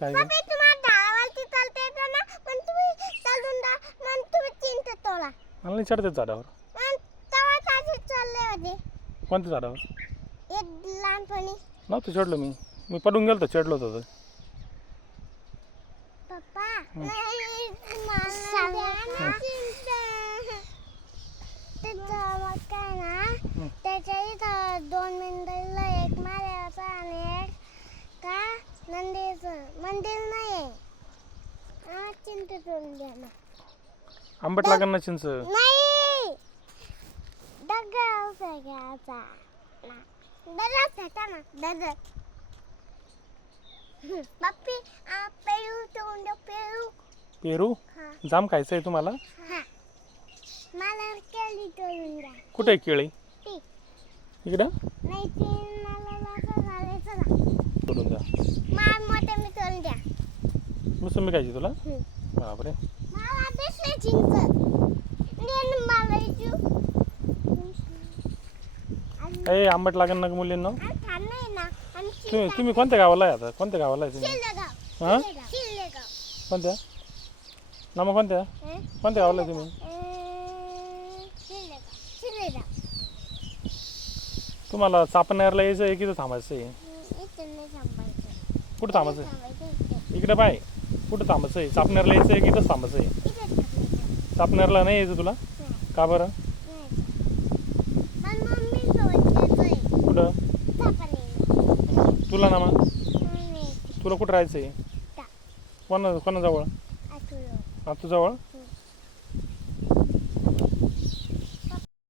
काय पप्पी तुम्हाला झाडावरती चालता येतं ना पण तुम्ही चालून जा मग तुम्ही चिंच तोला मला नाही चढते झाडावर. मग तेव्हा ताशी चालले होते कोणत्या झाडावर? एक लहानपणी नव्हतं चढलो मी पडून गेलो तर चढलो होतो. पप्पा नाही मला चिंच त्याचं मग काय ना त्याच्या इथं 2 मिनिटाला एक माऱ्याचा आणि एक का नंदीचं मंदिर नाही चिंच तोडून द्या ना. आंबट लागेल ना चिंच. नाही दगड घ्यायचा दगड फेका ना दगड पप्पी पेरू तोंड पेरू पेरू हा जाम खायचं आहे तुम्हाला? हा मला केळी तोडून द्या. कुठे आहे केळी? ती इकडं नाही ती मला लागत झाले चला तोडून द्या. मला मोठे मी तोडून द्या. मोसंबी खायची तुला? बापरे. मला दिसले चिंच నేను मागायचू ए आंबट लागेल ना मुलींना. आणि थांब नाही ना आणि तुम्ही कोणत्या गावाला आहे आता? कोणत्या गावाला आहे तुम्ही? शिल्लेगाव हां शिल्लेगाव कोणत्या? नामं कोणत्या? कोणत्या गावाला आहे तुम्ही? शिल्लेगाव शिल्लेगाव तुम्हाला चापण्याला यायचं आहे की तर थांबायचं आहे? इथं नाही थांबायचं. कुठं थांबायचं आहे? थांबायचं इकडे पाय कुठं थांबायचं आहे? चापण्याला यायचं आहे की तर थांबायचं आहे? इथं थांबायचं. चापण्याला नाही यायचं तुला? नाही. का बरं? पण मम्मी सोडतोय कुठं? चापाने तुला ना मग नाही तुला कुठं राहायचं आहे? ता कोणाजवळ? आठवलं तुझ्याजवळ